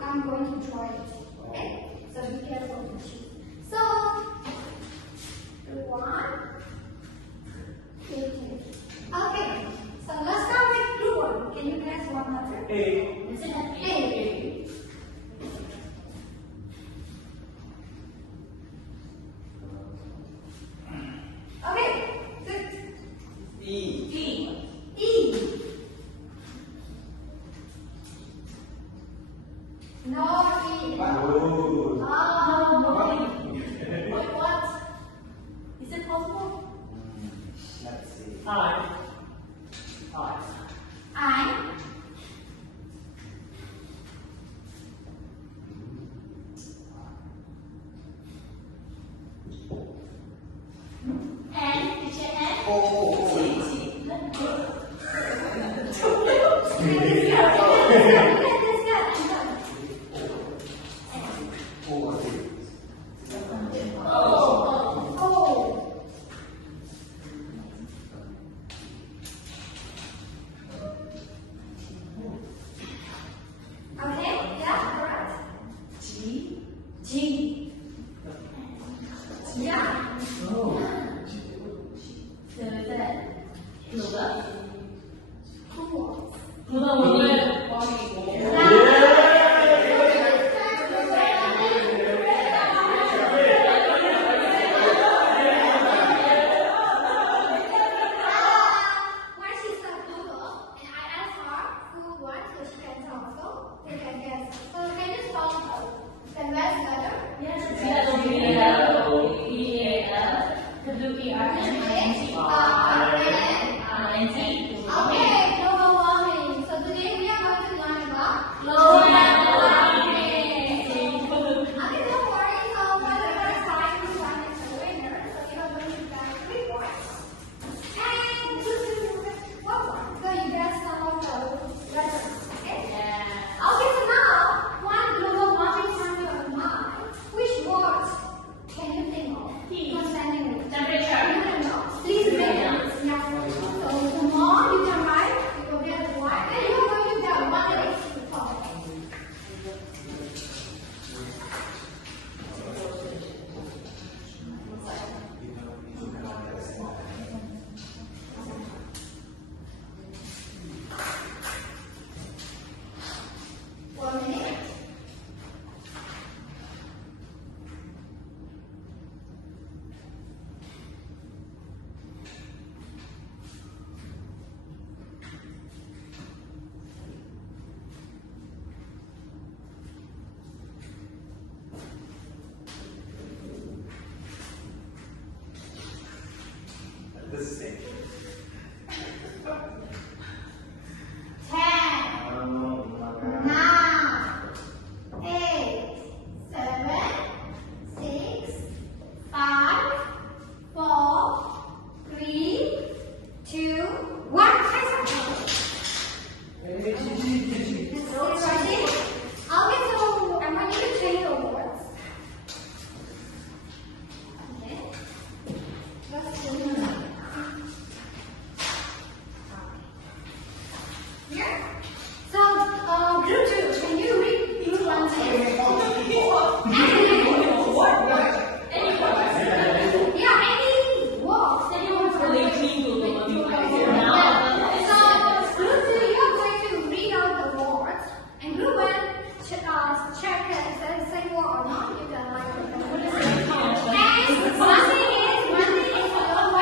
now I'm going to try it. Okay? So be careful to choose. So, one, two, three. Okay. So let's start with blue one. Can you guess one letter? A. Is it an A? Okay. Good. E. E. E. No E. Oh. No. Wait, what? Is it possible? Let's see. I. I. N. Is it N? Okay, yeah, correct. G. G. Yeah. 对不对？哪个？ Cool. 不能我们。When she said Google, and I asked her who what, so she can also they can guess. So can you spell the last letter? Okay, global warming. So today we are going to learn about global warming. Okay, don't worry. So for the first time, this one is the winner. So you are going to get 3 points. And one point. So you get some of the letters. Okay? Okay, so now when global warming comes to your mind, which words can you think of? Concerning it? Please make it. Yeah. So the more you can write, you will get one. And you are going to get 1 extra point. One minute. The same. 10, 9, 8, 7, 6, 5, 4, 3, 2, 1. Okay, so I want you to change your words. Okay. Let's do it. Here. So, group 2, can you read group 1 too? Yeah, any words that you want to read. So, group 2, you are going to read out the words, and group 1, check if it's the same word or not. You can like and one thing is, when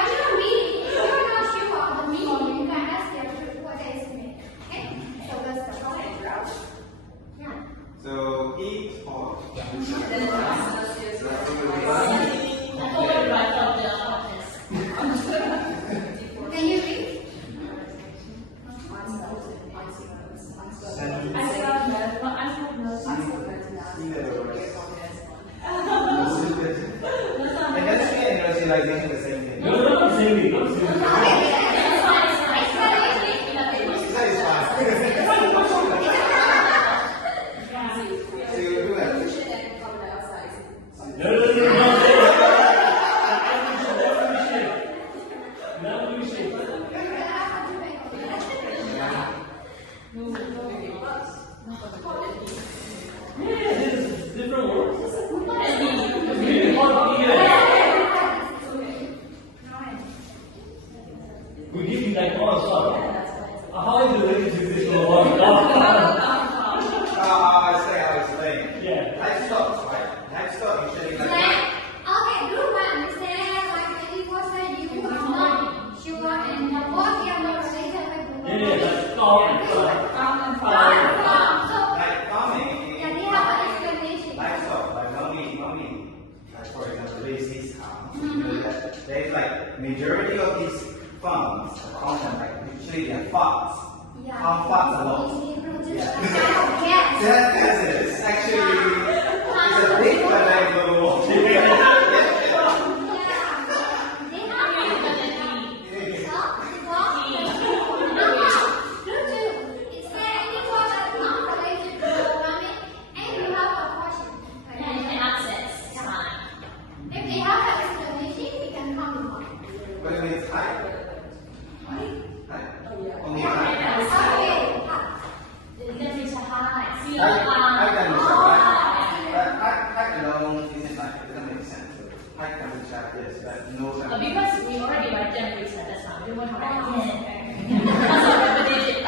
you're reading, if you're not sure of the meaning, you can ask them what is the meaning. Okay? So that's the first. Yeah. So eat or Can you read? Industry and industrialization the same thing. That is fine. So you do that. No. This is different words. It's really hard to hear. We give you like all stuff. How is it related to this one? I'll explain. Yeah. Livestock, right? Livestock usually like Okay, group one. Say like 24 you are sugar and the both are not related with the Yeah, that's common. So like farming. yeah, they have an explanation. Livestock, like mommy, like for example, raise these cows. You know that there's like majority of these farms are content like usually they're farms. Yeah. Farm farms a lot. Yes. That is actually it's a big but like global warming. Yeah. They have if they have an explanation, we can come on. What do you mean it's high? Only high. Height alone isn't like it doesn't make sense. Height can be tracked, yes, but no sense. Because we already write temperature, that's not. We want to write again. Also, repetition.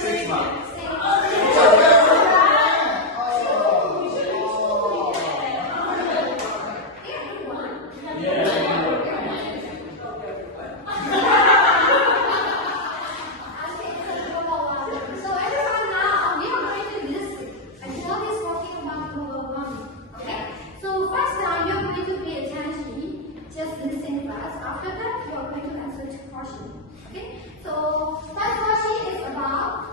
Six months. So everyone now, we are going to listen. And Job is talking about global warming. Okay? So first now you are going to pay attention. Just listen first. After that, you are going to answer the question. Okay? So first question is about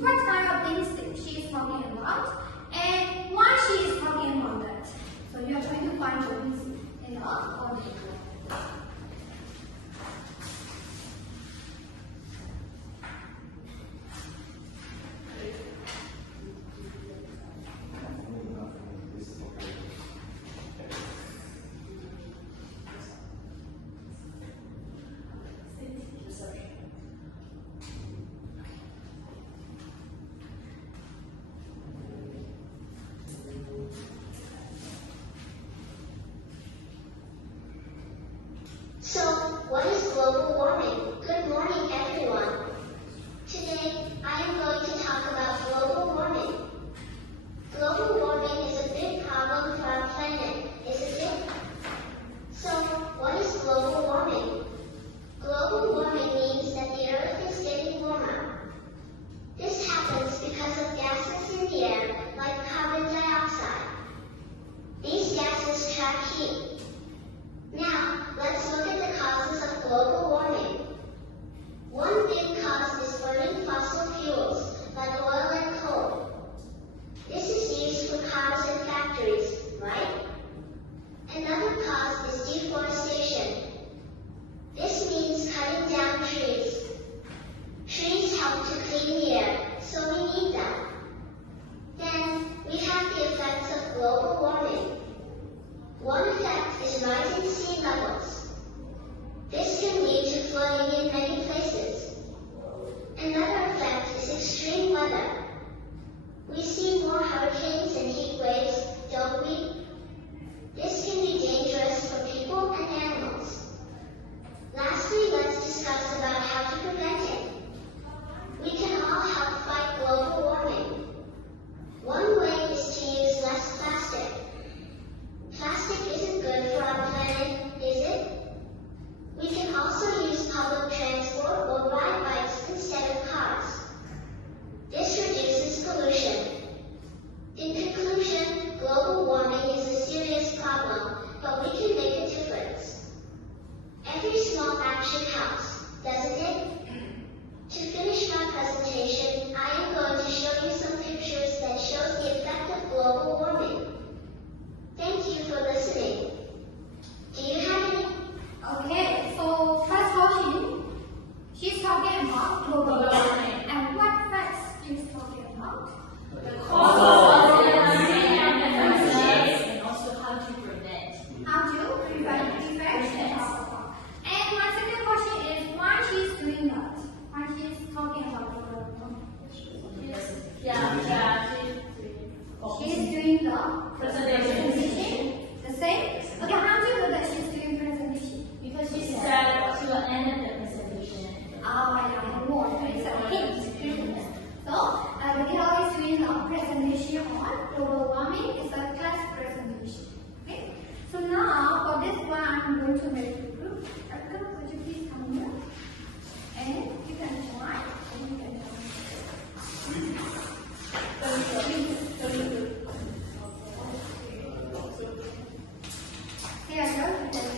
what kind of things she is talking about and why she is talking about that. So you are going to find the reason in the audio. So, what is global warming? Good morning, everyone. Today, I am going to talk about global warming. Global warming is a big problem for our planet, isn't it? So, what is global warming? Global warming means that the Earth is getting warmer. This happens because of gases in the air, like carbon dioxide. These gases trap heat. Now, let's look at the causes of global warming. One big cause is burning fossil fuels, like oil and coal. This is used for cars and factories, right? Another cause is deforestation. This means cutting down trees. Trees help to clean the air, so we need them. Then, we have the effects of global warming. One effect is rising sea levels. This can lead to flooding in many places. Another effect is extreme weather. We see more hurricanes and heat waves, don't we? This can be dangerous for people and animals. Lastly, let's discuss about how to prevent it. We can all help fight global warming. One way is to use less plastic. Plastic isn't good for our planet, is it? We can also use public transport or ride bikes instead of cars. This reduces pollution. In conclusion, this one I'm going to make a group. Come, would you please come here? And you can try. And you can Here I go. You can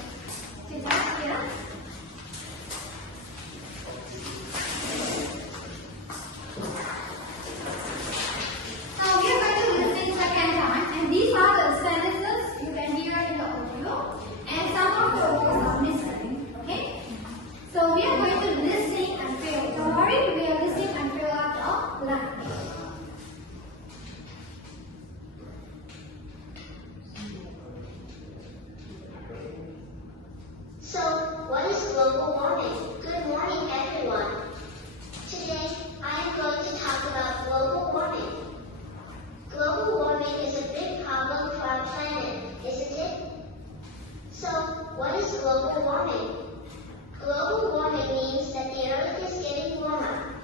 take that here. Now we are going to listen second time, and these are the sentences you can hear in the audio, and some of the words are missing. Okay? So we are going to listen and fill. Don't worry, we are listening and fill out the blank. So, what is global warming? Good morning, everyone. Today, I am going to talk about global warming. Global warming is a big problem for our planet, isn't it? So, what is global warming? Global warming means that the Earth is getting warmer.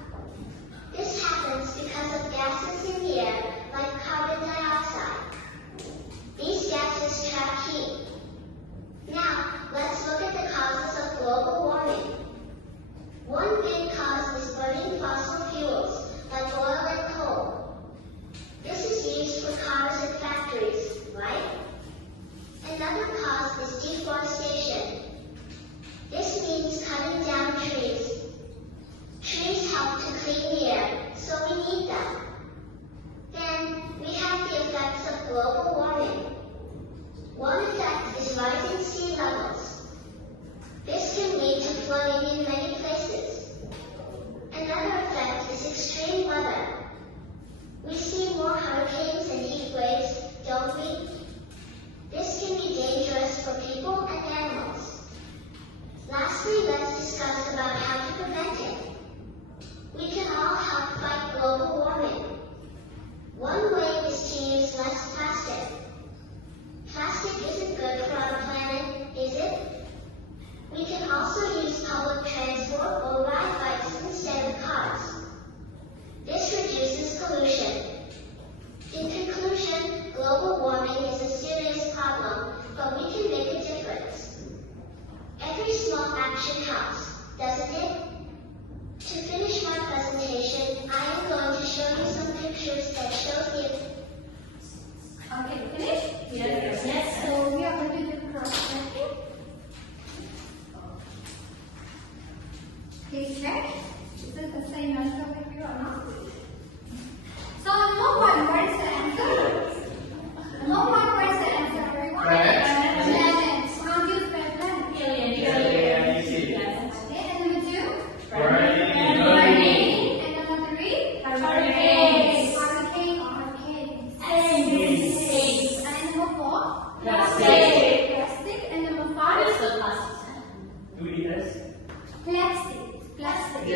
This happens because of gases in the air, like carbon dioxide. These gases trap heat. Now, let's look at the causes of global warming. One big cause is burning fossil fuels, like oil and coal. This is used for cars and factories, right? Another cause is deforestation. This means cutting down trees. Trees help to clean the air, so we need them. Then, we have the effects of global warming. One effect is rising sea levels. This can lead to flooding in many places. Another effect is extreme weather. We see more hurricanes and heat waves, don't we? This can be dangerous for people and animals. Lastly, let's discuss about how to prevent it. We can all help fight global warming. One way is to use less plastic. Plastic isn't good for our planet, is it? We can also use public transport or ride bikes instead of cars. This reduces pollution. In conclusion, global warming is a serious problem, but we can make a difference. Every small action helps, doesn't it? To finish my presentation, I am going to show you some pictures that show the Okay, finished? Yes. So we are going to do cross-checking. Please check. Is it the same as the picture or not? So number one, what is the answer? Number one, what is the answer, everyone? Planet. How do you spell planet? Easy. Okay, and number two? Burning. And number three? Hurricanes. Hurricane or hurricanes? Eggs. And number four? Plastic. Plastic. And number five? That's the plastic. Plastic. Plastic.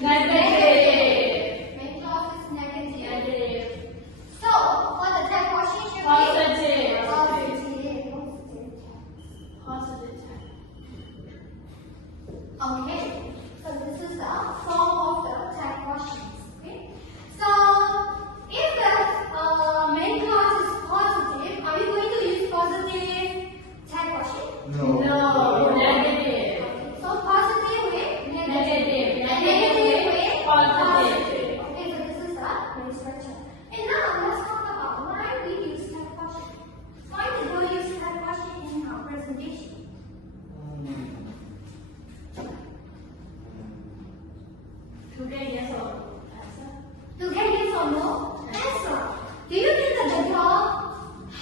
Negative. Main clause is negative. Negative. So, for the third question should be Positive. positive. Positive. Okay. So this is the form of the tag questions. Okay. So if the main clause is positive, are we going to use positive tag question? No. Negative. Okay. So positive with Negative. and negative with Positive. Okay. So this is the main structure. And now let's talk about why we use tag question. Why did we use tag question in our presentation? To get yes or no answer. To get yes or no answer. Do you think that the girl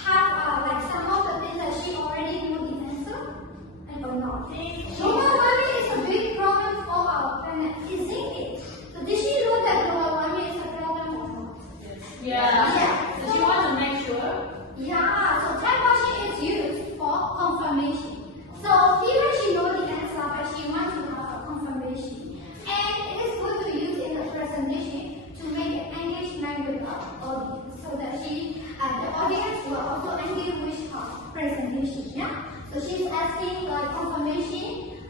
have like some of the things that she already knew the answer? And or not? Global warming is a big problem for our planet, isn't it? So did she know that global warming is a problem or not? Yeah. Yeah. So she wants to make sure. Yeah. So tag question is used for confirmation. So even she knows the answer, but she wants to have a confirmation. And it is good to use in the presentation to make an engagement with the audience, so that the audience will also engage with her presentation. Yeah. So she's asking confirmation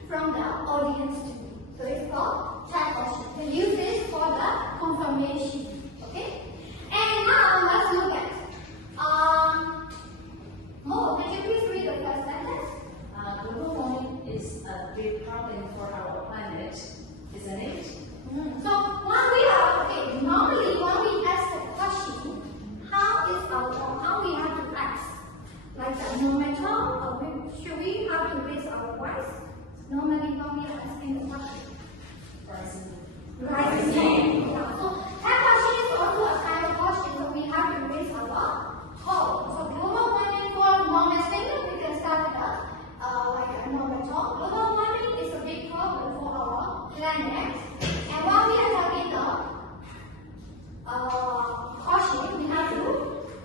from the audience too. So it's called tag question. The use is for the confirmation. Okay. And now let's look at Mo, can you please read the first sentence? Global warming is a big problem for our planet, isn't it? So normally when we ask the question, how we have to ask? Like that, no matter, or should we have to raise our voice? Normally when we are asking the question. Rising. Yeah. So that question is also a kind of question, so we have to raise our tone. So global warming for normal statement, we can start with like a normal tone. Global warming is a big problem for our planet. And while we are talking the question, we have to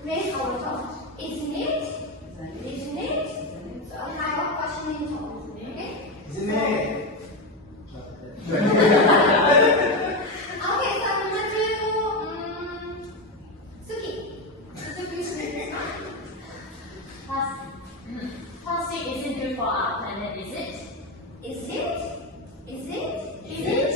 raise our tone. Isn't it? Isn't it? So a kind of questioning tone. Okay? Isn't it? Okay, so number two, Suki. Suki. Plastic isn't good for our planet, is it? Is it? Is it? Is it?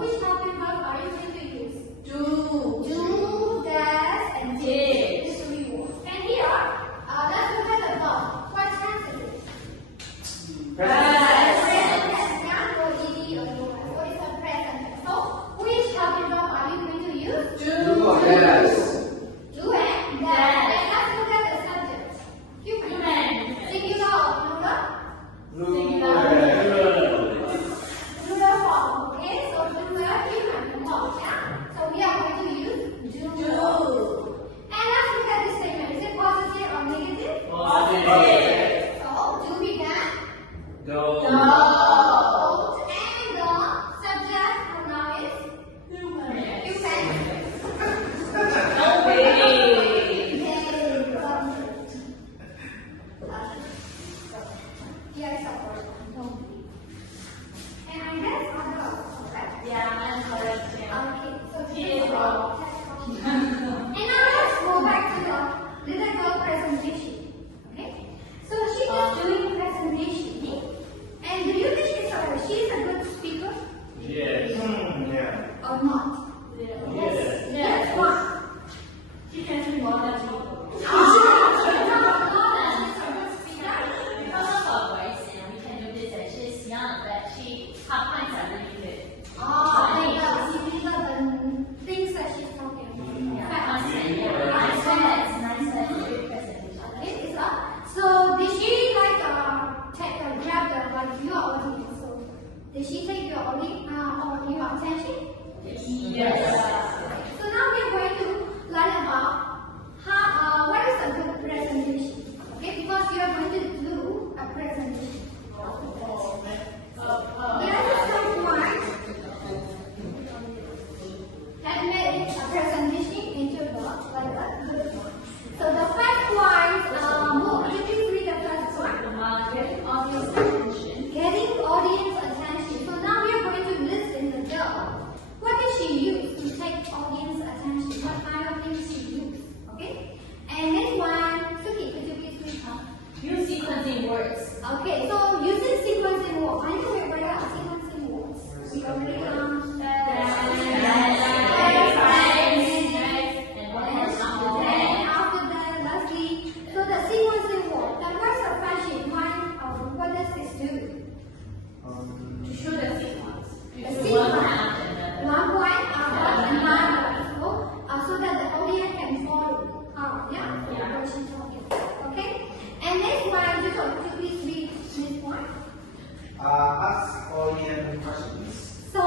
which helping verb are you going to use? Do. Do, does, and did. Did. These three words. And here, let's look at the verb. What tense is it? Present. Present. Not go ed or do. So it's a present tense. So which helping verb are you going to use? Do or does. Do and does. And let's look at the subject. Human. Singular or plural? Plural form. Okay, so plural human form. Yeah. So we are going to use do. And let's look at this statement. Is it positive or negative? So do began. Go. And the subject pronoun is human. Here is a word. And I guess other, correct? Yeah, I'm correct. Yeah. Okay, so She this is is wrong. And now let's go back to the little girl presentation. Okay? So she's just doing presentation. And do you think she's a good speaker Yeah. or not? Yes. Why? She can speak more than you. Because of her voice, and we can notice that she's young, that her points are really good. The things that she's talking about. Yeah, constant. Yeah, nice good presentation. Okay, so did she grab your audience? So did she take your audience or your attention? Yes. So now we are going to learn about what is a good presentation. Okay, because you are going to do a presentation. There is someone that made a presentation into the like a good one. So the first one, could you read the first one? Getting audience attention. Getting audience attention. So now we are going to listen the girl. What did she use to take audience attention? What kind of things she used? Okay? And next one, Suki, could you please read out? Use sequencing words. Okay, so using sequencing words. I know what are sequencing words. We already And after that, lastly, so the sequencing word. The words of fashion, what does this do? to show the sequence. You The do sequence. one after another. One point, and one point. So that the audience can follow. Yeah? Yeah. What she's talking. Okay? And next one, could you please read this one? Ask audience questions. So,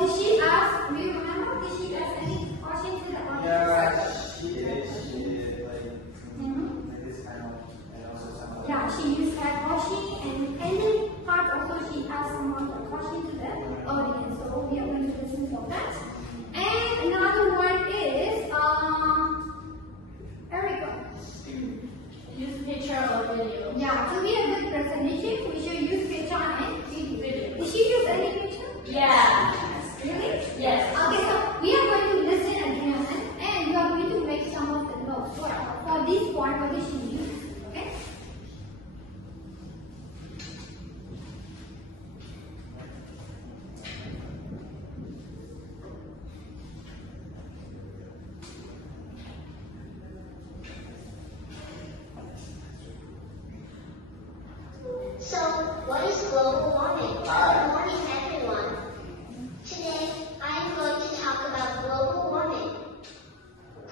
did she ask, do you remember? Did she ask any question to the audience? Yeah, she did. She did like this kind of, and also some. Yeah, she used that question and any part also she asked some of the question to the audience. So we are going to listen to that. And another one is Erica. Use picture or video. Yeah, to be a good presentation, we should use picture and video. Did she use any picture? Yeah. Really? Yes. Okay, so we are going to listen again and we are going to make some of the notes for this one, what did she use? Okay? So, what is global warming? Good morning, everyone. Today, I am going to talk about global warming.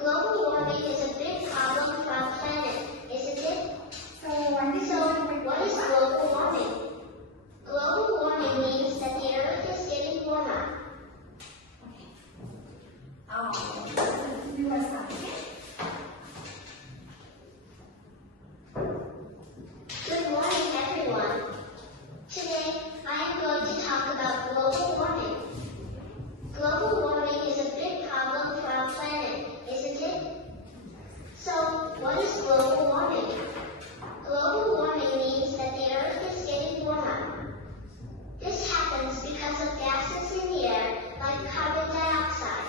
Global warming is a big problem for our planet, isn't it? So, What is global warming? Global warming means that the Earth is getting warmer. You are starting. Good morning, everyone. Today, I am going to talk about global warming. Global warming is a big problem for our planet, isn't it? So, what is global warming? Global warming means that the Earth is getting warmer. This happens because of gases in the air, like carbon dioxide.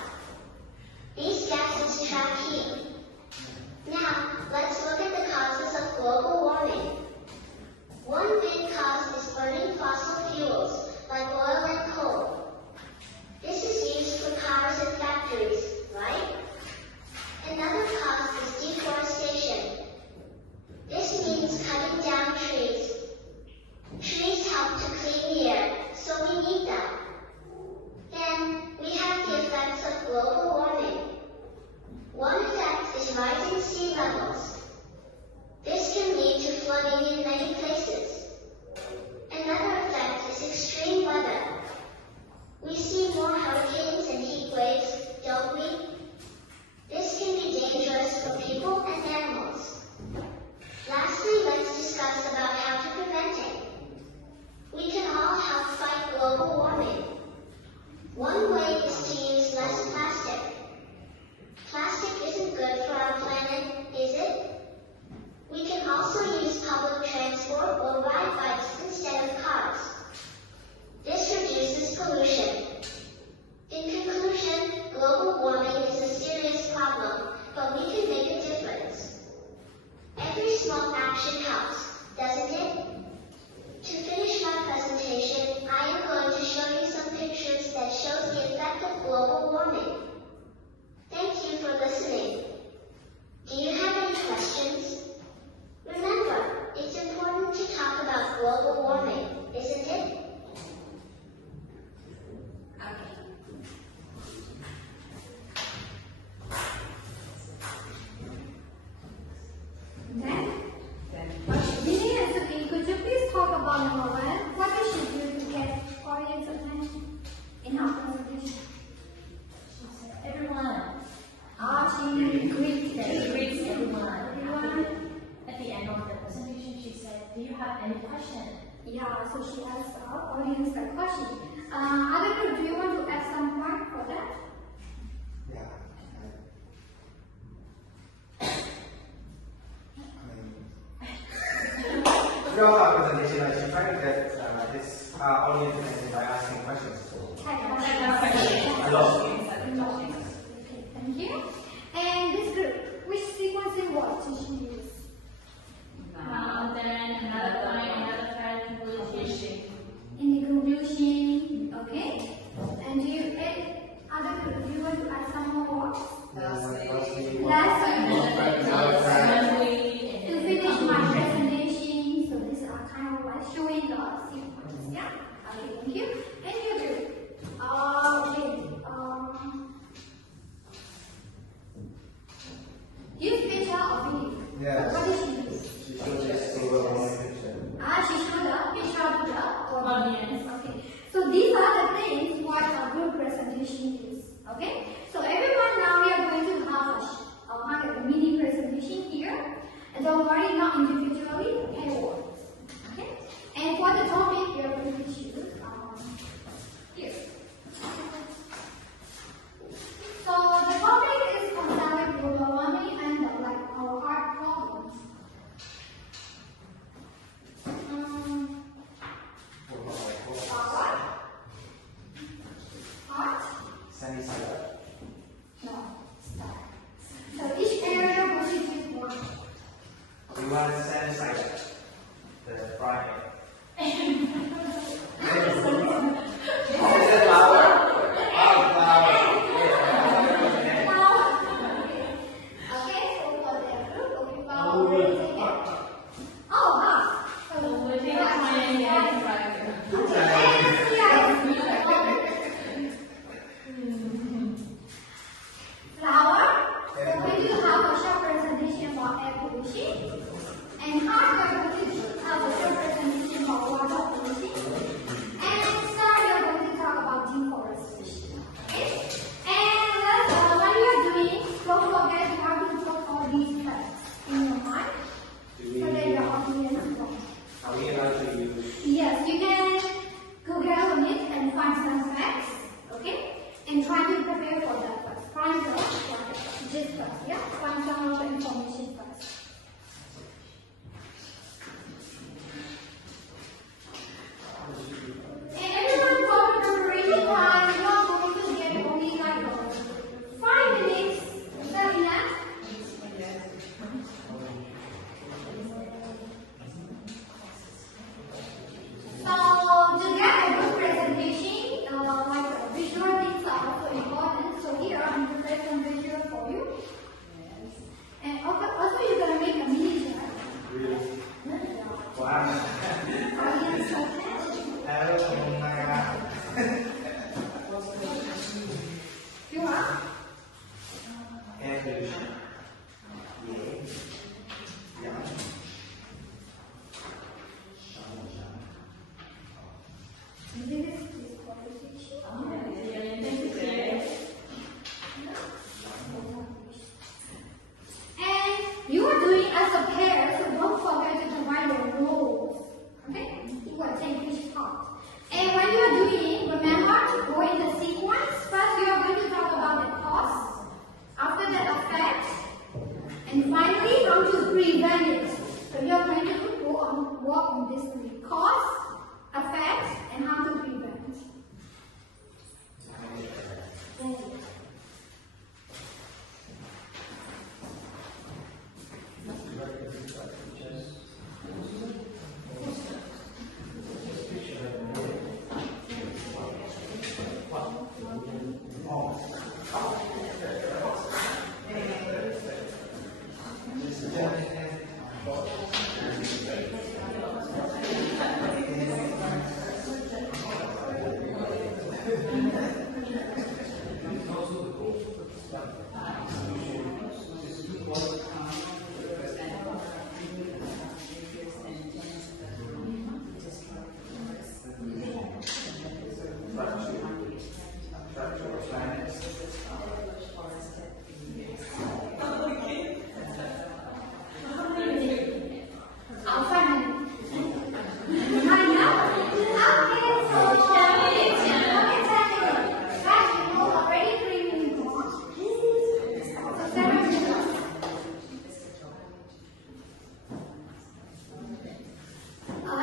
global warming. Thank you for listening. Do you have any questions? Remember, it's important to talk about global warming, isn't it? Vinny and Sophie, could you please talk about number one? What we should do to get audience attention in our presentation? Everyone. She greets She greets everyone. everyone. At the end of the presentation, she said, "Do you have any questions?" Yeah, so she asked our audience that question. Other group, do you want to add some point for that? Yeah. Throughout our presentation, I should try to get this audience attention by asking questions. Hello. Okay, thank you. And this group, which sequencing word did she use? Then another point, another part, conclusion. In the conclusion, okay? And do you other group, do you want to add some more words? Lastly, to finish my presentation, so these are kind of like showing the sequence, yeah? Okay, thank you. And you do. Okay, use picture or video? Yes. What did she use? She showed this global warming picture. She showed a picture to the Audience. Okay. So these are the things what a good presentation is. Okay. So everyone, now we are going to have a mini presentation here. And don't worry, not individually, pairwise. Okay. And for the topic, we are going to choose here. So the topic is concerning global warming and like our heart problems. Heart? Sunny side up. No. Start. So each area will be with one. We want to sunny side up. The Friday. Yes, you can Google on it and find some facts, okay? And try to prepare for that first. Find the gist first, yeah? Find some of the information first. And everyone for the preparation time, you are going to get only like 5 minutes. Is that enough? So to get a good presentation, like visual things are also important. So here I'm prepared some visual for you. And also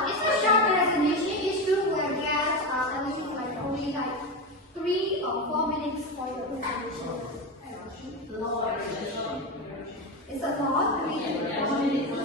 It's a short resignation. You should get at least like only like 3 or 4 minutes for your presentation. It's a lot. 3 or 4 minutes.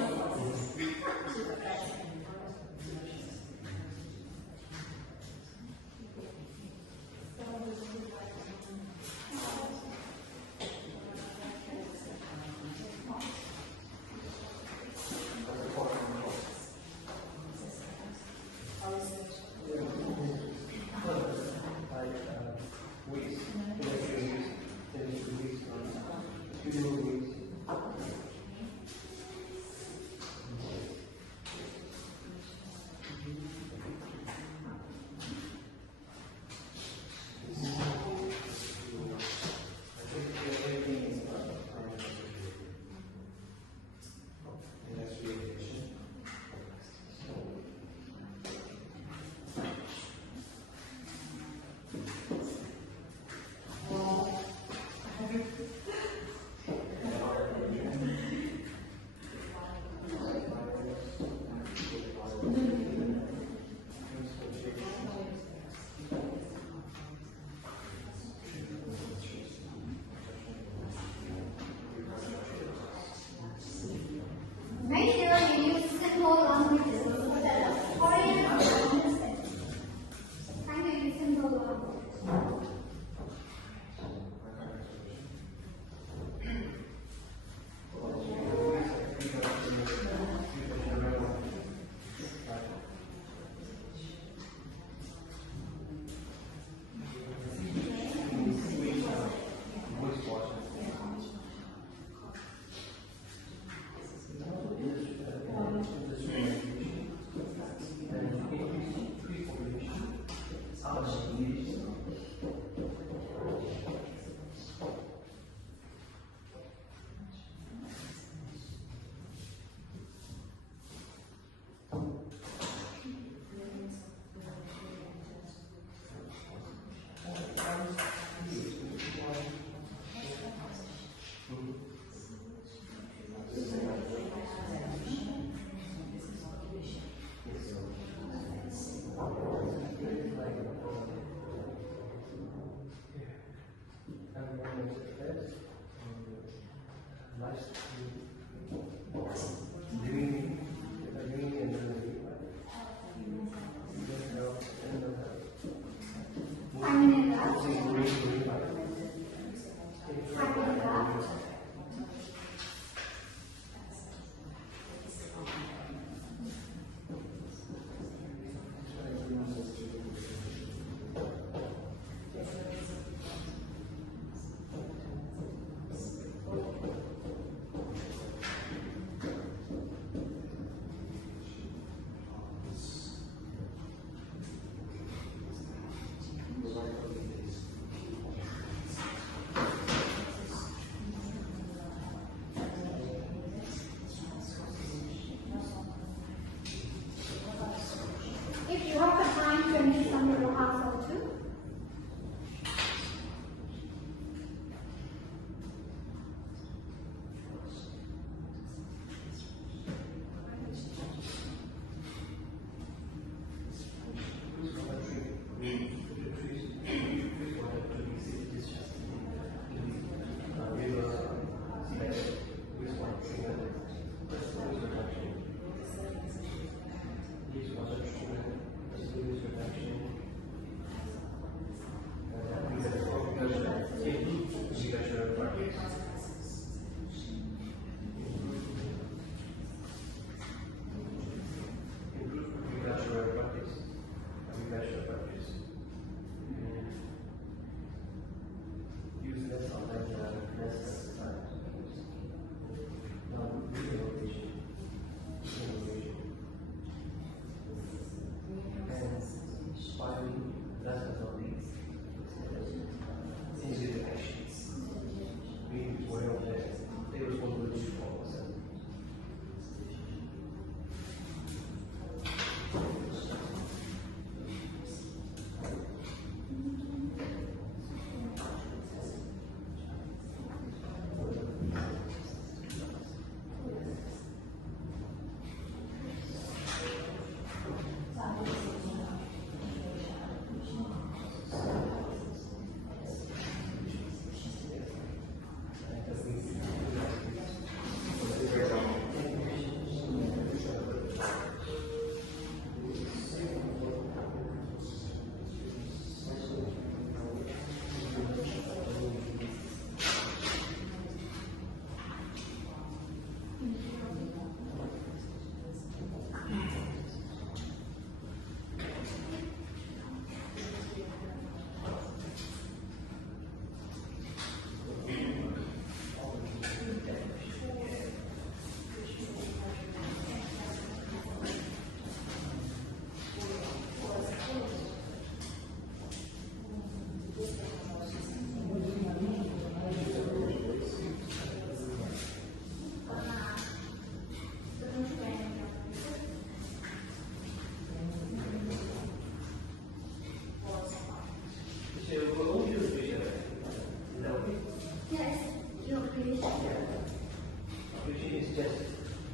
is just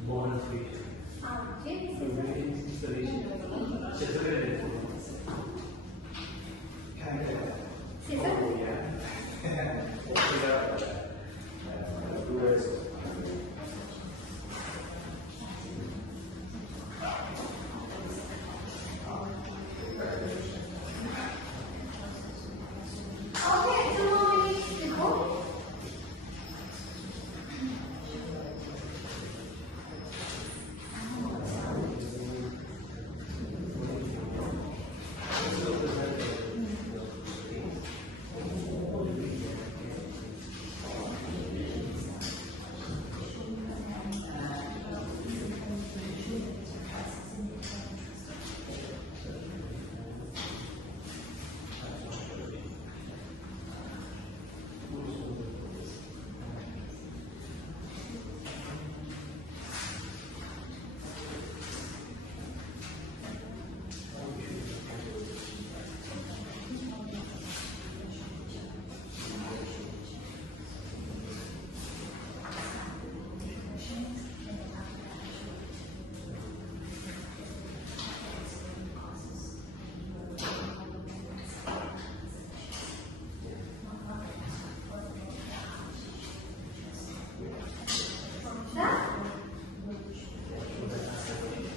bonus video. Okay. So reading installation. Just a little bit. Kind of. Scissor? Oh, yeah. Okay, 2 more minutes to go.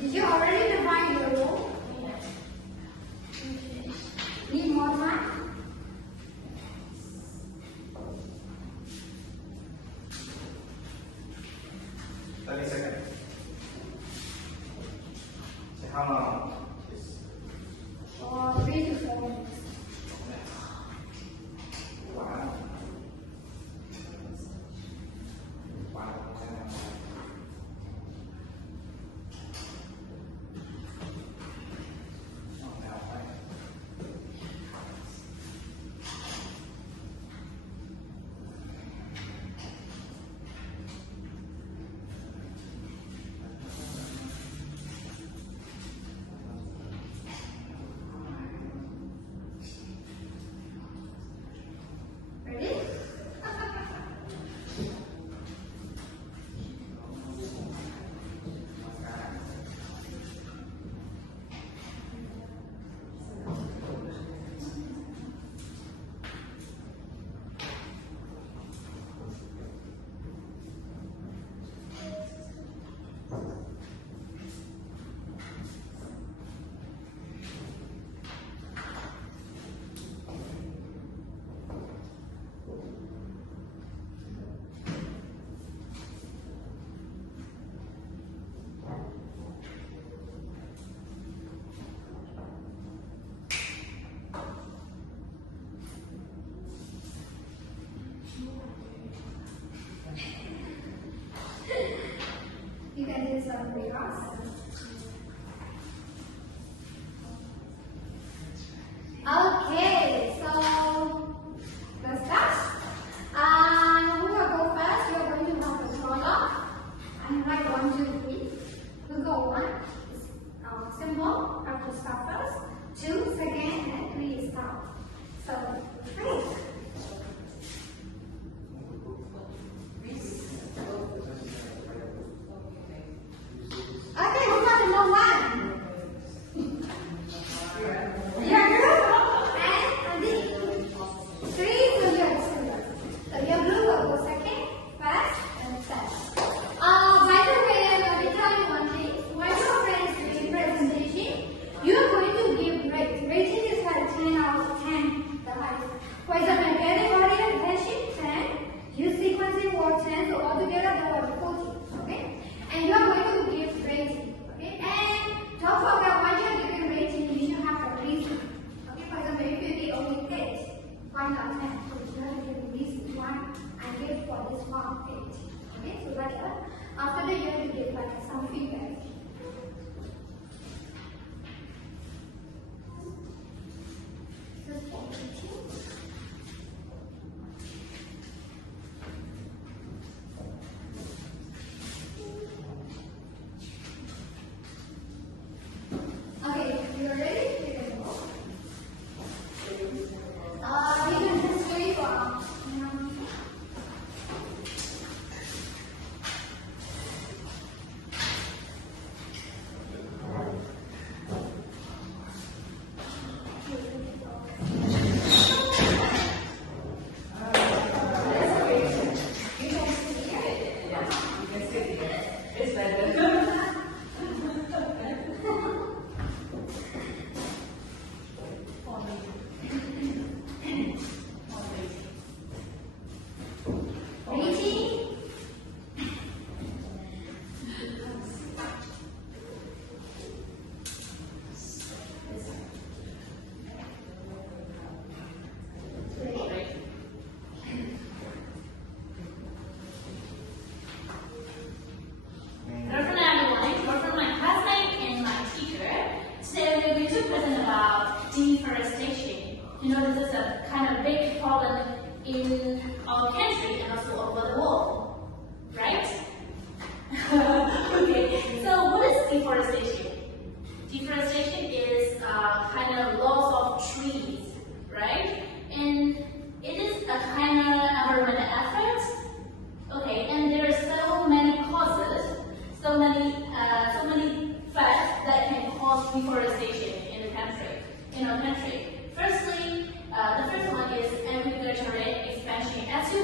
Did you already define your role? Need more time? Seconds. So how long is 3 to 4 minutes. wow. Wow.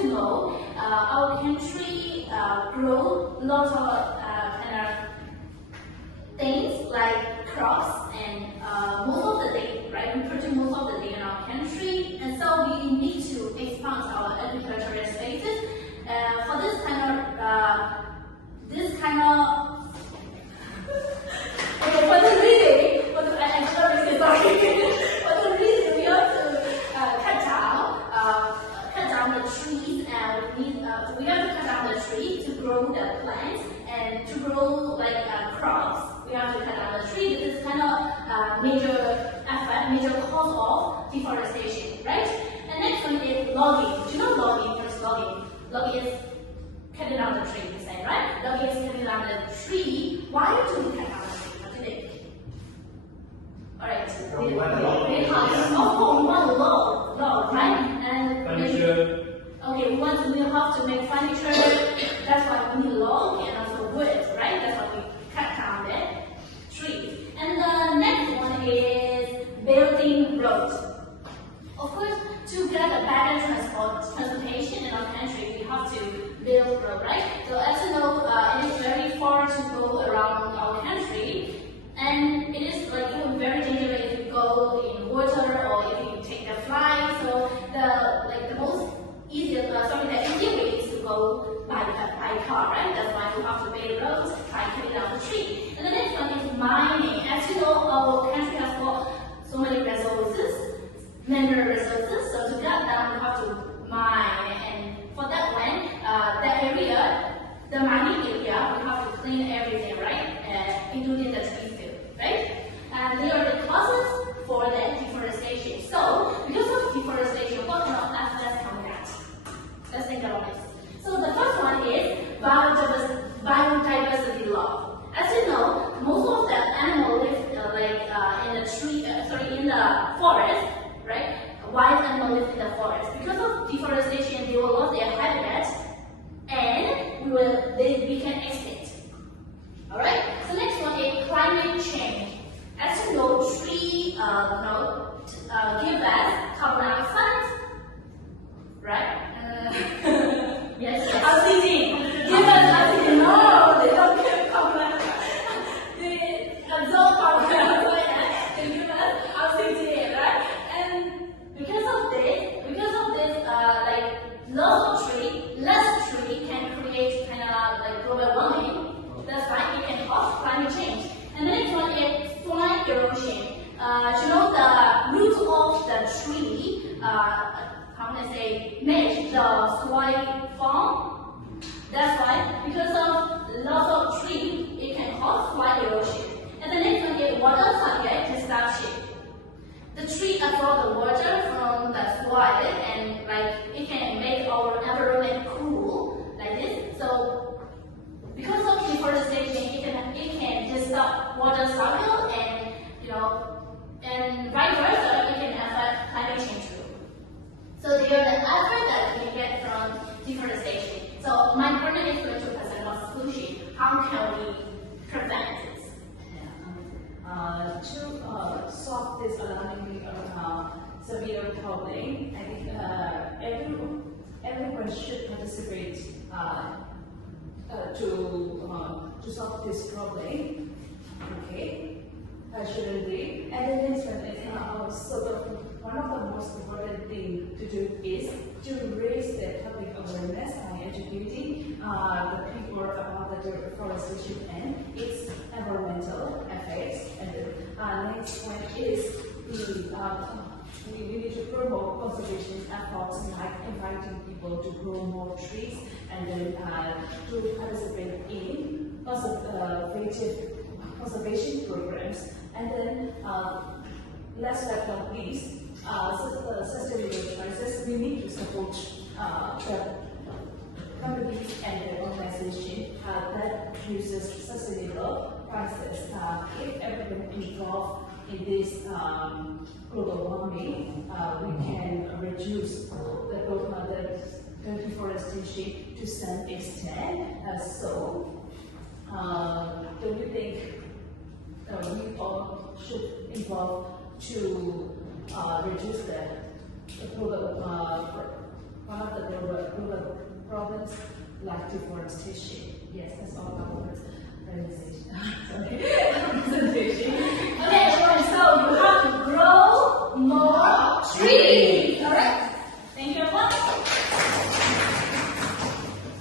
you know, our country grow lots of kind of things like crops and most of the day, right? We produce most of the day in our country, and so we need to expand our agricultural spaces. For this kind of okay, for the reason, for the reason we have to cut down the trees, and we have to cut down the tree to grow the plants and to grow like crops. We have to cut down the tree. This is kind of major effort, major cause of deforestation, right? And next one is logging. Do you know logging? What is logging? Logging is cutting down the tree, you say, right? Logging is cutting down the tree. Why do we cut down the tree? What do you think? Alright. We want log. We want log, right? And Furniture. okay, we have to make furniture. That's why we need log and also wood, right? That's why we cut down the tree. And the next one is building roads. Of course, to get a better transportation in our country, we have to build road, right? So as you know, it is very far to go around our country, and it is like even very dangerous if you go in water or if you take the flight. So the most easier, the easier way is to go by car, right? That's why we have to build roads, try cutting down the tree. And the next one is mining. As you know, our country has got so many resources, mineral resources. So to cut down, we have to mine, and for that one, the mining area, we have to clean everything, right? Including the tree field, right? And they are the causes for the deforestation. So because of deforestation, what kind of effects can we get? Let's think about this. So the first one is biodiversity loss. As you know, most of the animals live in the forest, right? Wild animals live in the forest. Because of deforestation, they will lose their habitat, and they become extinct. Alright? So next one is climate change. As you know, trees give us carbon dioxide, right? Yes. Oxygen. Give us oxygen. No, they don't give carbon dioxide. They absorb carbon dioxide. They give us oxygen, right? And because of this, less tree can create kind of like global warming. That's why it can cause climate change. And the next one is soil erosion. You know the roots of the tree, how can I say, make the soil form. That's why, because of loss of tree, it can cause soil erosion. And the next one is water cycle disruption. The tree absorbs the water from the soil, and it can make our environment cool like this. So because of deforestation, it can disrupt water cycle, and vice versa, it can affect climate change too. So they are the effects that we get from deforestation. So my partner is going to present about solution. How can we prevent this? To solve this alarmingly severe problem, I think everyone should participate to solve this problem. Okay, shouldn't they? And the next one is one of the most important things to do is to raise the public awareness by educating the people about the deforestation and its environmental effects. And the next one is we need to promote conservation efforts, like inviting people to grow more trees, and then to participate in conservation programs. And then last but not least, sustainable choices. We need to support the companies and the organization that uses sustainable practices. If everyone involved in this global warming, we can reduce the deforestation to some extent. Don't you think we all should involve to reduce the global like deforestation. Yes, that's all about presentation. Sorry, presentation. Okay, everyone, so you have to grow more trees. Alright? Thank you, everyone.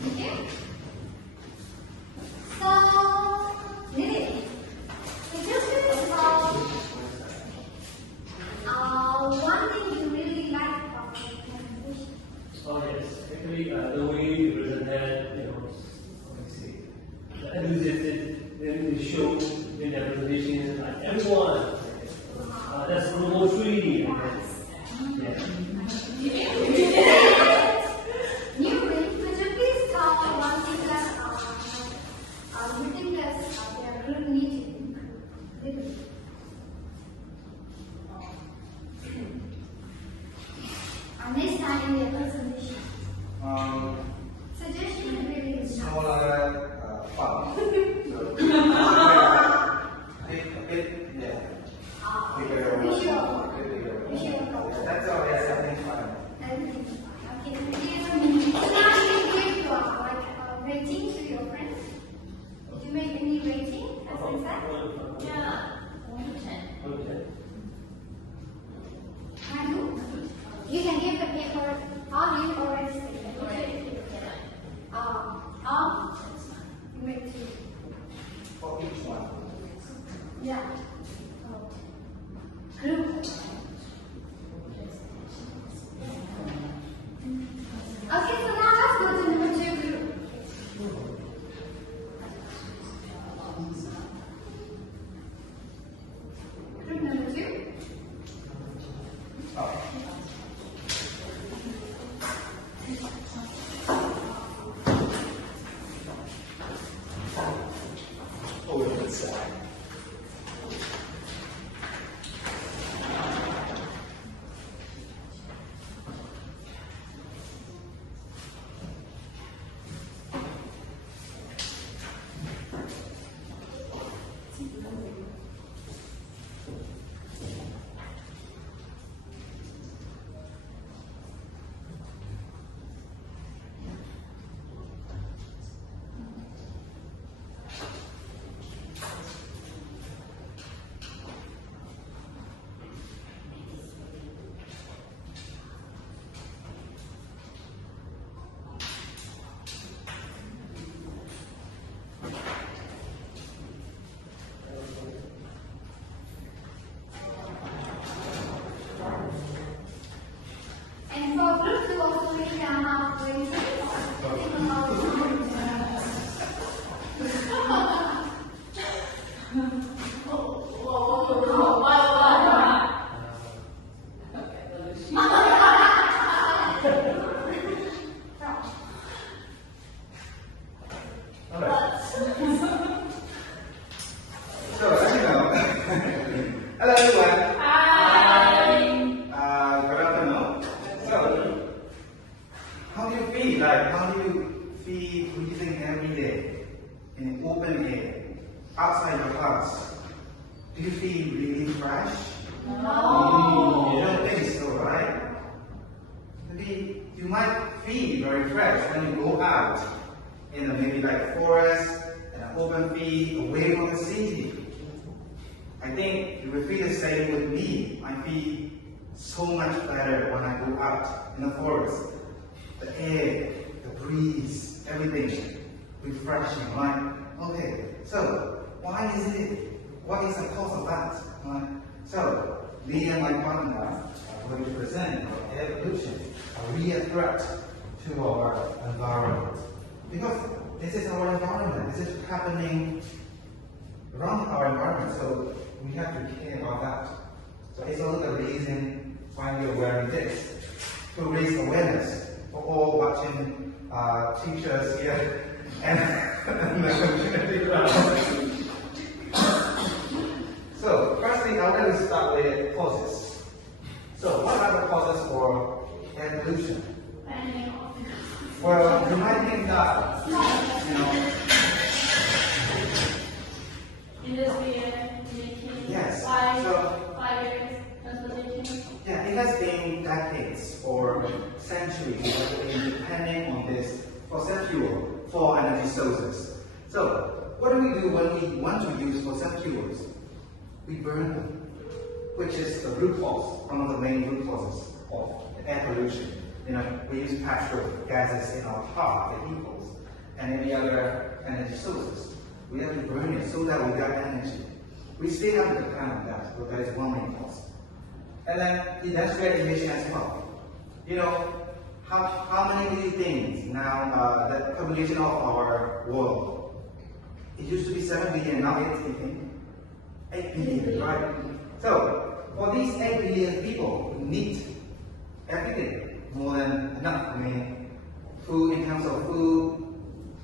Okay. So, Lily, could you please one thing you really like about the presentation? Oh yes, actually the way you presented, let me see, the enthusiastic, they show in their presentation, like everyone, that's Global 3. Yeah. Newly, could you please talk about one thing that you think that they are really need to improve? Next time in your presentation, suggestion really is not. smaller font. So, a bit, yeah. Bigger. Visual. Bigger. Visual. That's all. Yes, everything's fine. Everything's fine. Okay, thank you. So now you give like a rating to your friends. Did you make any rating as I said? Yeah. 1 to 10. Okay. Manu, you can give the paper how you already said. Okay. You make 2. For each one. Yeah. Group. Okay, so now let's go to number 2 group. Group number 2. Oh. Oh, that's sad. And for group 2 also we can have rating. Alright. So, hello everyone. Good afternoon. So, how do you feel? Like, how do you feel breathing every day in open air, outside your house? Do you feel really fresh? No. You don't think so, right? Maybe you might feel very fresh when you go out in a maybe like forest and an open field away from the city. I think you will feel the same with me. I feel so much better when I go out in the forest. The air, the breeze, everything refreshing, right? Okay, so why is it? What is the cause of that? Right? So, me and my partner are going to present our air pollution, a real threat to our environment. Because this is our environment, this is happening around our environment, so we have to care about that. So it's also the reason why we are wearing this, to raise awareness for all watching teachers here and the community around. So, firstly, I want to start with causes. So, what are the causes for air pollution? Well, you might think that, Industry, yes. fires, So, transportation. yeah, it has been decades or centuries that we've been depending on this fossil fuel for energy sources. So what do we do when we want to use fossil fuels? We burn them, which is the root cause, one of the main root causes of air pollution. We use petrol gases in our car, vehicles, and any other energy sources. We have to burn it so that we get energy. We still have to depend on that, so that is one main cause. And then industrial emission as well. How many of these things now, the population of our world, it used to be 7 billion, now it's 8 billion, right? So, for these 8 billion people who need everything, more than enough, food in terms of food,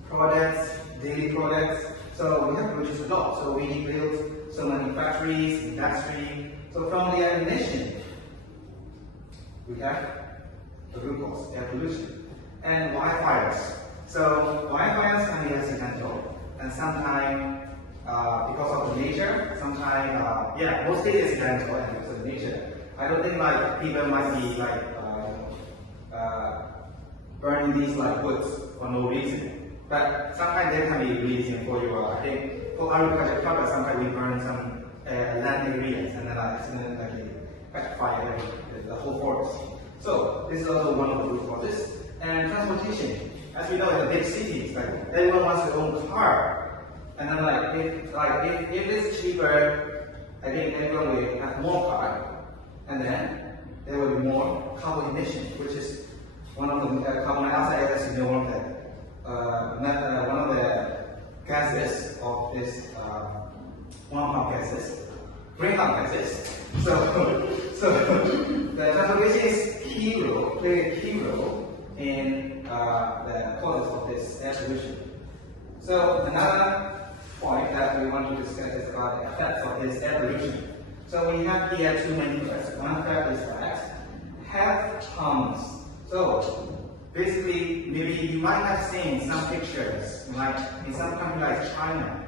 products, daily products, so we have to produce a lot. So we build so many factories, industry. So from the emission, we have the root cause, air pollution, and wildfires. So wildfires can be accidental, and sometimes because of the nature, sometimes mostly accidental and because of the nature. I don't think people might be burning these woods for no reason. But sometimes there can be reason for your, I think, for agriculture purpose, sometimes we burn some land areas and then accidentally catch fire the whole forest. So this is also one of the root causes. And transportation, as we know, in the big cities, everyone wants their own car. And then if it's cheaper, I think everyone will have more car. And then there will be more carbon emission, which is one of the carbon dioxide, as you know, one of the gases of this greenhouse gases. So the transportation is play a key role in the causes of this air pollution. So another point that we want to discuss is about the effects of this air pollution. So we have here two main effects. One effect is that health harms. So basically, maybe you might have seen some pictures, like in some country like China.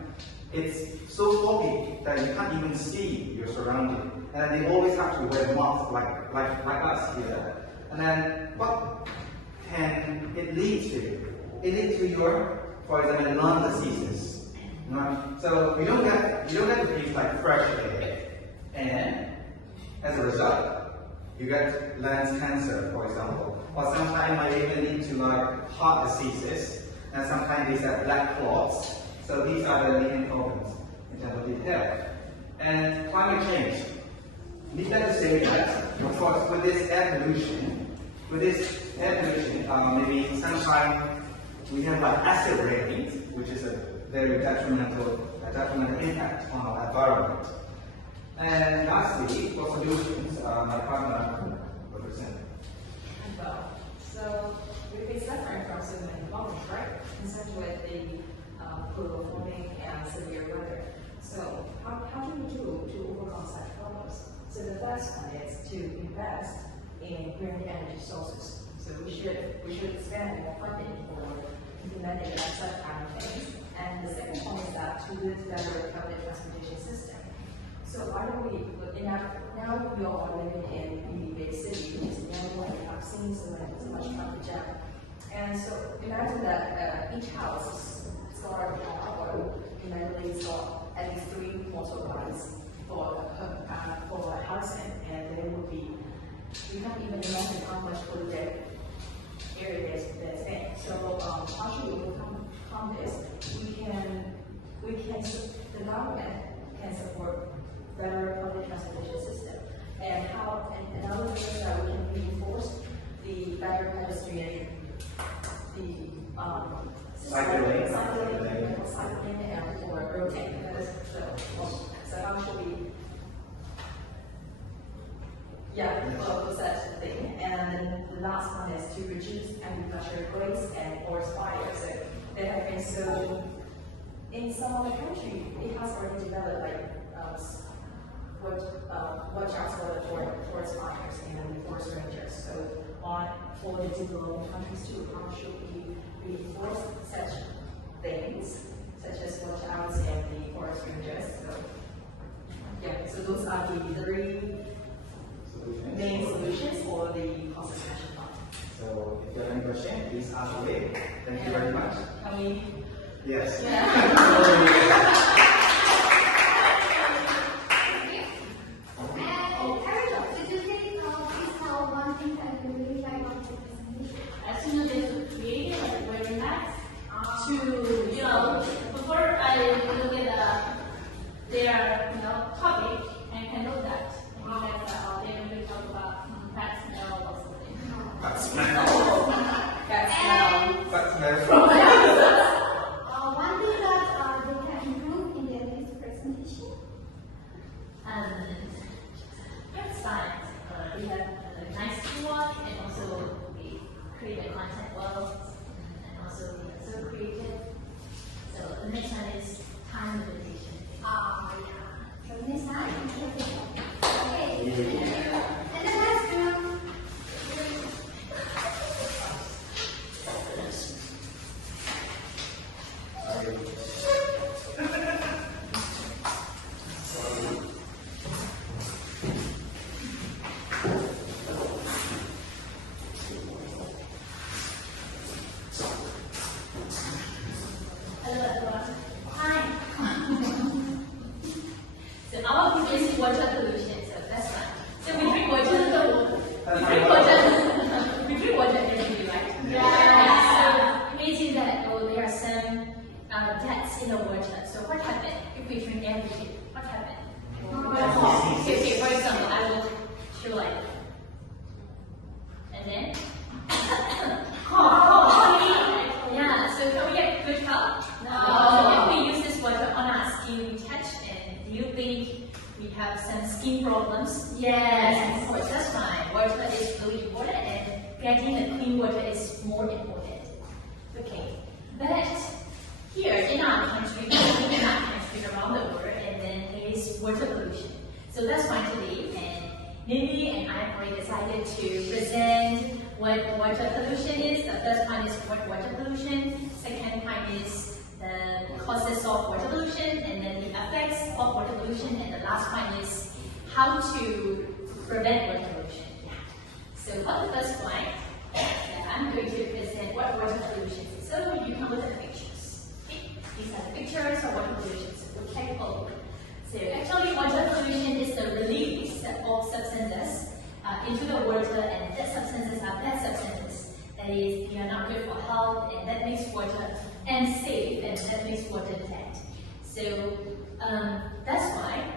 It's so foggy that you can't even see your surrounding. And they always have to wear masks like us here. And then what can it lead to? It leads to for example, lung diseases. Right? So you don't get to breathe fresh air. And as a result, you get lung cancer, for example. Or sometimes it might even lead to heart diseases. And sometimes these are black clots. So these are the leading problems in terms of the health. And climate change. Needless to say that, of course, with this air pollution, maybe sometimes we have acid rain, which is a very detrimental impact on our environment. And lastly, for solutions, my partner will present. So we've been suffering from so many problems, right? Concerned with the global warming and severe weather. So how do we do to overcome such problems? So the first one is to invest in green energy sources. So we should spend more funding for implementing such kind of things. And the second one is that to build better public transportation system. So why don't we, now we are living in really big cities, and we have seen so much traffic jam. And so imagine that each house start or immediately install at least 3 motorbikes for housing, and there would be, you can't even imagine how much polluted area there's in. So how should we overcome this? The government can support better public transportation system, and another thing is that we can reinforce the better pedestrian, cycling and or rotating. So how should we? For such thing. And then the last one is to reduce agricultural waste and forest fires. So there have been so in some other country, it has already developed watch out for the forest fires and the forest rangers. So for the developing countries too, how should we reinforce such things, such as watch outs and the forest rangers? So those are the 3 main solutions for the cost expansion plan. So So if you have any question, please ask away. Thank you very much. Can we? Yes. Did you think please tell one thing that you really like about the presentation? As soon as it's created, like very nice. To before I look at their topic, and can know that. And you guys are there to talk about fat smell or something. Fat smell. Fat smell. Fat smell. One thing that they can improve in their next presentation. That's fine. We have a nice teamwork, and also we create the content well, and also we are so creative. So the next one is time limitation. Yeah. So next time, okay. And then let's do. Hello everyone. Hi. So our group is water pollution, so that's fine. So we drink water. We drink water. We drink water every day, right? Yeah. So imagine that there are some deaths in the water. So what happened if we drink every day? What happened? Okay, for example, I will show like, and then yeah. So can we get good help? No. If we use this water on our skin, we touch, and do you think we have some skin problems? Yes, of course, that's fine. Water is really important, and getting the clean water is more important. Okay, but here in our country, around the world, and then there is water pollution. So that's why today, and Nini and I already decided to present what water pollution is. The first point is what water pollution. Second point is the causes of water pollution, and then the effects of water pollution, and the last point is how to prevent water pollution. So for the first point, I'm going to present what water pollution is. So you can look at the pictures. Okay? These are the pictures of water pollution. So we'll take a look. So actually, water pollution is the release of substances into the water, and that substances are bad substances. That is, they are not good for health, and that makes water unsafe, and that makes water dead. So that's why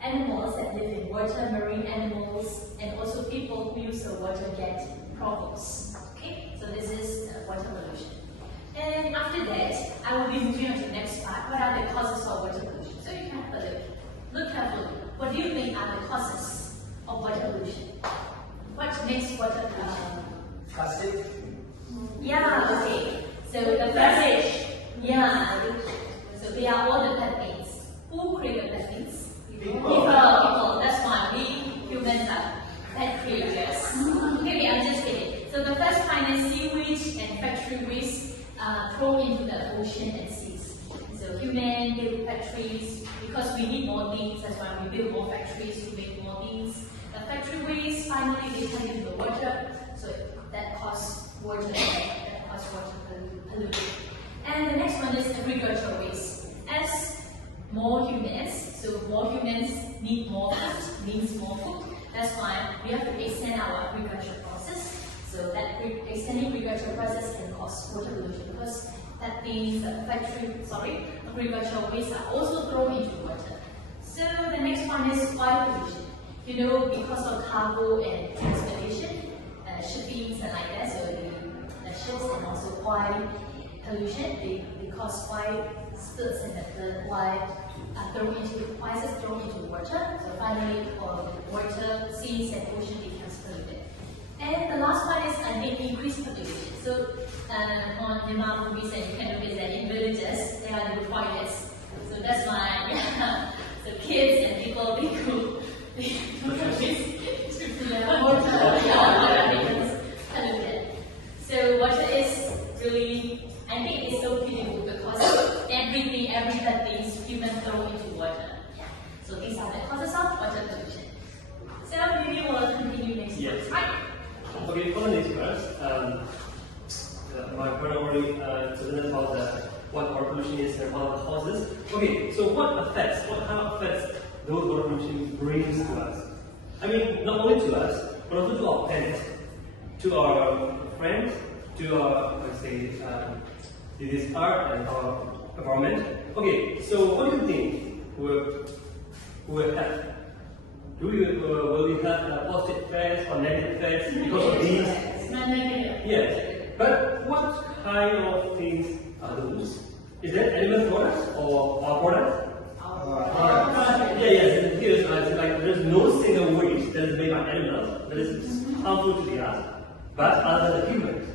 animals that live in water, marine animals, and also people who use the water get problems. Okay, so this is water pollution. And after that, I will be moving on to the next part. What are the causes of water pollution? So you can have a look. Look carefully. What do you think are the causes of water pollution? What makes water pollution? Plastic. Yeah, okay. So the first, yeah. So they are all the pet things. Who created pet things? People. That's why we humans are pet creatures. Okay, I'm just kidding. So the first kind is sewage and factory waste thrown into the ocean and seas. So human build factories because we need more things. That's why we build more factories to make more things. The factory waste finally they turn into the water. So that causes water pollution. And the next one is agricultural waste. As more humans, so more humans need more food, means more food. That's why we have to extend our agricultural process. So that extending agricultural process can cause water pollution because that means agricultural waste are also thrown into water. So the next one is oil pollution. You know, because of cargo and transportation, shipping and like that, so the ships and also oil pollution, they cause oil spills and the oil thrown into water. So finally, water, seas and ocean becomes polluted. And the last one is increased pollution. So on Myanmar movies, and you can notice that in villages there are no toilets. So that's why so kids and people they go to the water becomes polluted. So water is really, I think it's so beautiful because everything humans throw into water. Yeah. So these are the causes of water pollution. So maybe we'll continue next Yes. time. Okay, for the next my partner already presented about what water pollution is and what the causes. Okay, so what kind of effects those water pollution brings to us? I mean, not only to us, but also to our planet, to our friends, to our, let's say, this earth and our environment. Okay, so what do you think will have? Will we have positive effects or negative effects because of these? Negative. Yes. But what kind of things are those? Is that animal products or our products? Yes. Here's like there's no single waste that is made by animals that is harmful to the earth, but other than humans.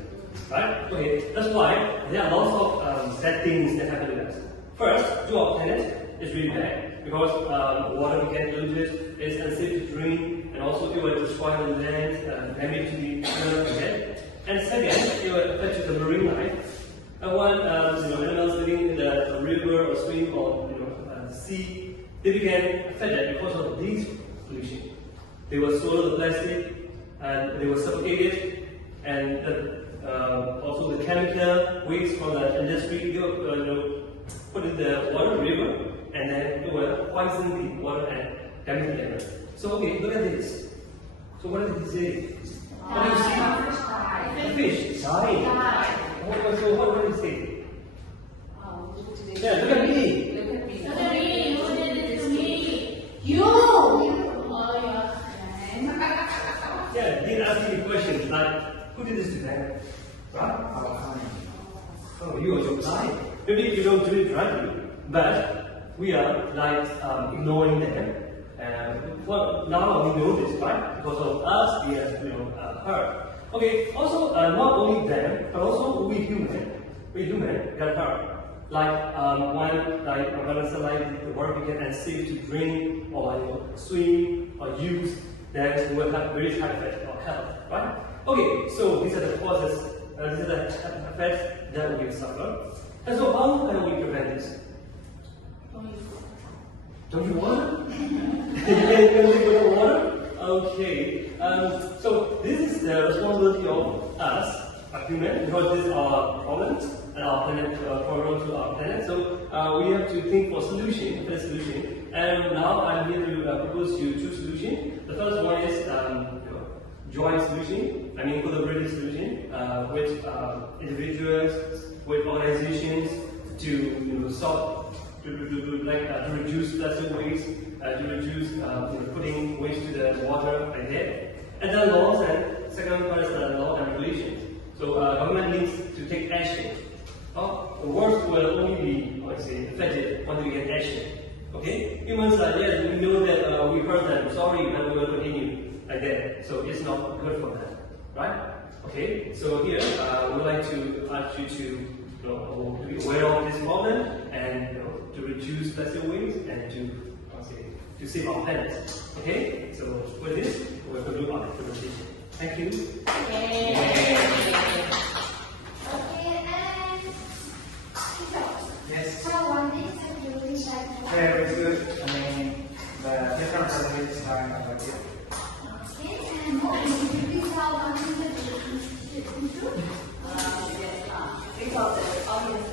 Right? Okay, that's why there are lots of sad things that happen to us. First, to our planet, it's really bad because water we get polluted, it's unsafe to drink, and also it will destroy the land, damage the earth. And second, it will affect the marine life. And when animals living in the river or stream or sea, they became affected because of these pollution. They will swallow the plastic, and they will suffocate it, and also the chemical waste from the industry they will put in the water river, and then it will poison the water and damage the animal. So okay, look at this. So what does it say? What do you see? The fish dying. So what do you say? Yeah, look at me. Look at me. Who did it to me? You. Yeah, they ask me questions like, who did this to them? Right? Oh, you are so blind. Maybe you don't do it rightly, but we are like ignoring them. Well, now we know this, right? Because of us, we have hurt. Okay. Also, not only them, but also we human get hurt. Like when sunlight, the water became unsafe to drink or swim or use, then we will have very high effect on health, right? Okay, so these are the causes, these are the effects that we suffer. And so how can we prevent this? Don't you want? You live with water? Okay. So this is the responsibility of us, a human, because this is our problem and our planet, problem to our planet. So we have to think for solution, for the solution. And now I'm here to propose to you two solutions. The first one is joint solution, I mean collaborative solution with individuals, with organizations to solve, to reduce plastic waste, to reduce putting waste to the water like that. And then laws, and second part is the law and regulations. So government needs to take action. The worst will only be, effective when we get action. Okay? Humans are, yes, we know that we hurt them, sorry, but we will continue like that. So it's not good for them, right? Okay, so here we would like to ask you to be aware of this problem and to reduce plastic waste and to save our planet. Okay, so with this, we're going to do our presentation. Thank you. Okay, and Yes. how one thing have you researched? Very good. I mean, the different presentation are about it. Okay, and what is the result of the Yes, because the audience